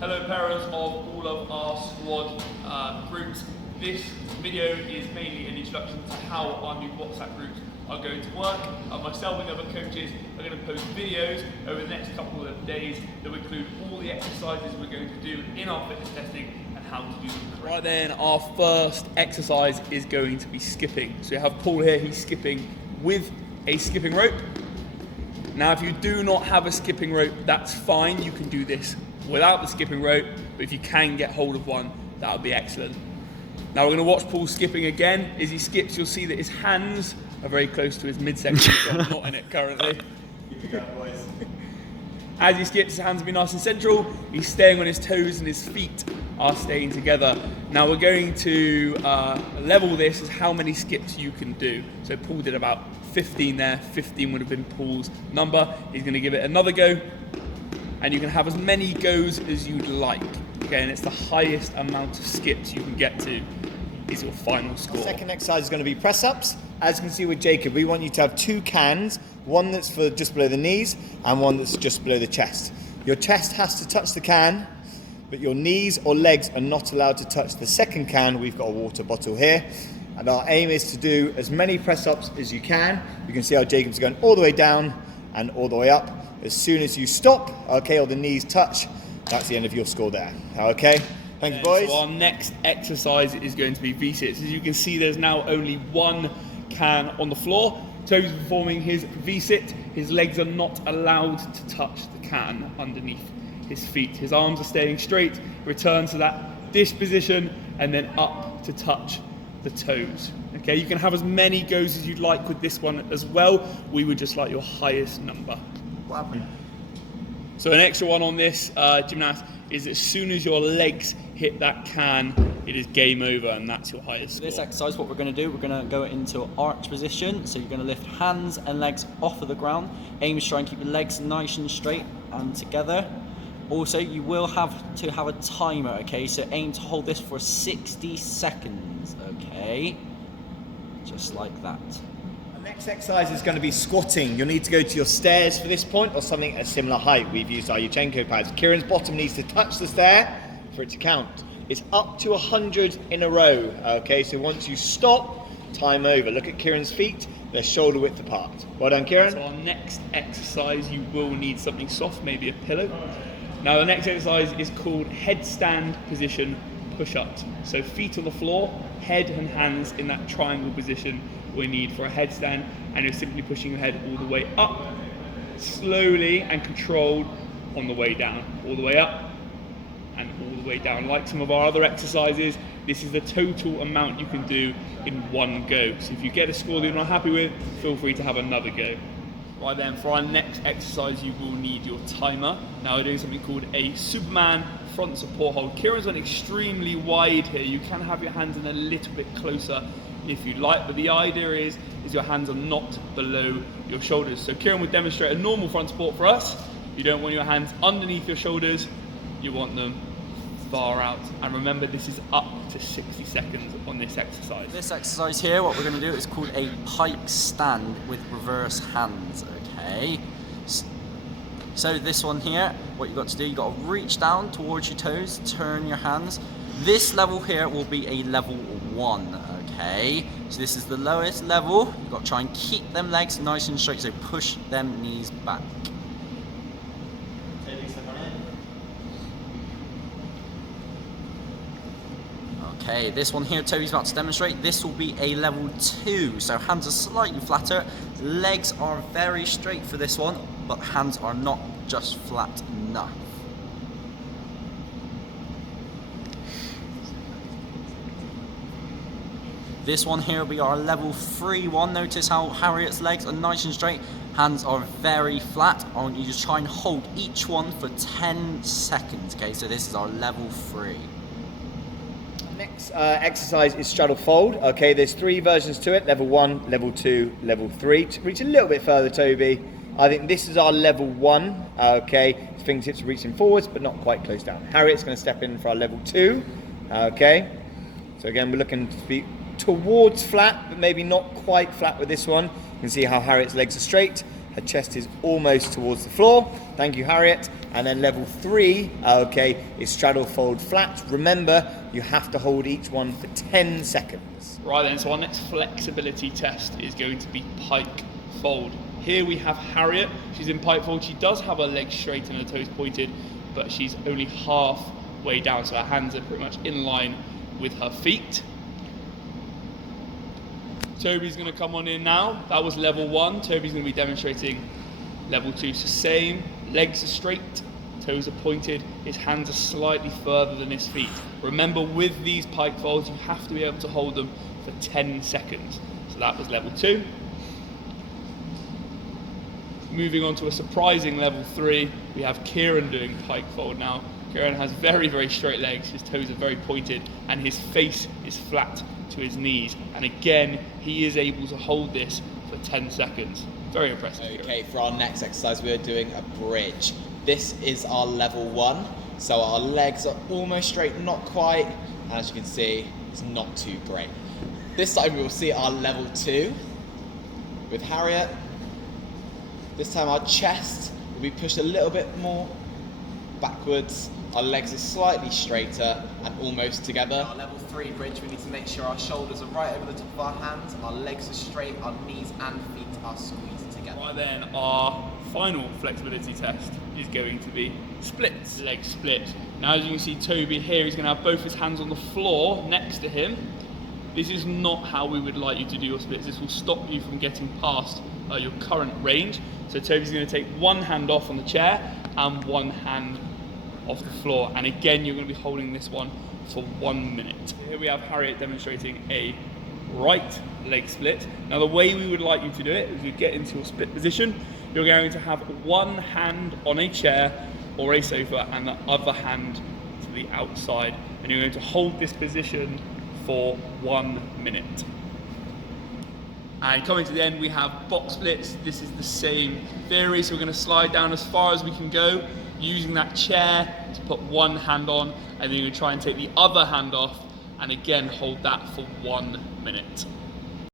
Hello parents of all of our squad groups. This video is mainly an introduction to how our new WhatsApp groups are going to work. Myself and other coaches are going to post videos over the next couple of days that will include all the exercises we're going to do in our fitness testing and how to do them correctly. Right then, our first exercise is going to be skipping. So you have Paul here, he's skipping with a skipping rope. Now if you do not have a skipping rope, that's fine, you can do this without the skipping rope, but if you can get hold of one, that would be excellent. Now we're going to watch Paul skipping again. As he skips, you'll see that his hands are very close to his midsection, so I'm not in it currently. As he skips, his hands will be nice and central. He's staying on his toes and his feet are staying together. Now we're going to level this as how many skips you can do. So Paul did about 15 there. 15 would have been Paul's number. He's going to give it another go. And you can have as many goes as you'd like. Okay, and it's the highest amount of skips you can get to is your final score. The second exercise is going to be press ups. As you can see with Jacob, we want you to have two cans, one that's for just below the knees and one that's just below the chest. Your chest has to touch the can, but your knees or legs are not allowed to touch the second can. We've got a water bottle here. And our aim is to do as many press ups as you can. You can see how Jacob's going all the way down and all the way up. As soon as you stop, okay, or the knees touch, that's the end of your score there. Okay, thank you, boys. So our next exercise is going to be V-sits. As you can see, there's now only one can on the floor. Toby's performing his V-sit. His legs are not allowed to touch the can underneath his feet. His arms are staying straight. Return to that dish position and then up to touch the toes. Okay, you can have as many goes as you'd like with this one as well. We would just like your highest number. What happened? So an extra one on this gymnast is as soon as your legs hit that can, it is game over and that's your highest score. This exercise, what we're going to do, we're going to go into an arch position. So you're going to lift hands and legs off of the ground. Aim is try and keep the legs nice and straight and together. Also, you will have to have a timer, okay? So aim to hold this for 60 seconds, okay? Just like that. The next exercise is going to be squatting. You'll need to go to your stairs for this point or something at a similar height. We've used our Yurchenko pads. Kieran's bottom needs to touch the stair for it to count. It's up to 100 in a row, okay? So once you stop, time over. Look at Kieran's feet, they're shoulder width apart. Well done, Kieran. So our next exercise, you will need something soft, maybe a pillow. Now the next exercise is called headstand position push-ups. So feet on the floor, head and hands in that triangle position we need for a headstand, and you're simply pushing your head all the way up, slowly and controlled on the way down. All the way up and all the way down. Like some of our other exercises, this is the total amount you can do in one go. So if you get a score that you're not happy with, feel free to have another go. Right then, for our next exercise, you will need your timer. Now we're doing something called a Superman front support hold. Kieran's gone extremely wide here. You can have your hands in a little bit closer if you like, but the idea is your hands are not below your shoulders. So Kieran would demonstrate a normal front support for us. You don't want your hands underneath your shoulders, you want them far out. And remember, this is up to 60 seconds on this exercise. This exercise here, what we're going to do is called a pike stand with reverse hands, okay? So this one here, what you've got to do, you've got to reach down towards your toes, turn your hands. This level here will be a level 1, okay? So this is the lowest level. You've got to try and keep them legs nice and straight, so push them knees back. Okay, this one here Toby's about to demonstrate, this will be a level 2. So hands are slightly flatter, legs are very straight for this one, but hands are not just flat enough. This one here will be our level 3 one. Notice how Harriet's legs are nice and straight, hands are very flat. I want you to try and hold each one for 10 seconds, okay? So this is our level 3. Next exercise is straddle fold. Okay, there's 3 versions to it: level 1, level 2, level 3. To reach a little bit further, Toby, I think this is our level 1. Okay, fingertips reaching forwards, but not quite close down. Harriet's going to step in for our level 2. Okay, so again, we're looking to be towards flat, but maybe not quite flat with this one. You can see how Harriet's legs are straight her chest is almost towards the floor. Thank you, Harriet. And then level 3, okay, is straddle fold flat. Remember, you have to hold each one for 10 seconds. Right then, so our next flexibility test is going to be pike fold. Here we have Harriet. She's in pike fold. She does have her legs straight and her toes pointed, but she's only halfway down, so her hands are pretty much in line with her feet. Toby's going to come on in now. That was level 1. Toby's going to be demonstrating level 2. So same, legs are straight, toes are pointed, his hands are slightly further than his feet. Remember, with these pike folds, you have to be able to hold them for 10 seconds. So that was level 2. Moving on to a surprising level 3, we have Kieran doing pike fold now. Kieran has very, very straight legs, his toes are very pointed, and his face is flat to his knees. And again, he is able to hold this for 10 seconds. Very impressive. Okay, for our next exercise, we're doing a bridge. This is our level 1. So our legs are almost straight, not quite. And as you can see, it's not too great. This time we will see our level 2 with Harriet. This time our chest will be pushed a little bit more backwards. Our legs are slightly straighter and almost together. Our level 3 bridge, we need to make sure our shoulders are right over the top of our hands, our legs are straight, our knees and feet are squeezed together. Right then, our final flexibility test is going to be splits, leg split. Now as you can see, Toby here, he's going to have both his hands on the floor next to him. This is not how we would like you to do your splits. This will stop you from getting past your current range. So Toby's going to take one hand off on the chair and one hand off the floor, and again you're going to be holding this one for 1 minute. Here we have Harriet demonstrating a right leg split. Now the way we would like you to do it is you get into a split position, you're going to have one hand on a chair or a sofa and the other hand to the outside, and you're going to hold this position for 1 minute. And coming to the end, we have box splits. This is the same theory, so we're going to slide down as far as we can go, using that chair to put one hand on, and then you're going to try and take the other hand off, and again hold that for 1 minute.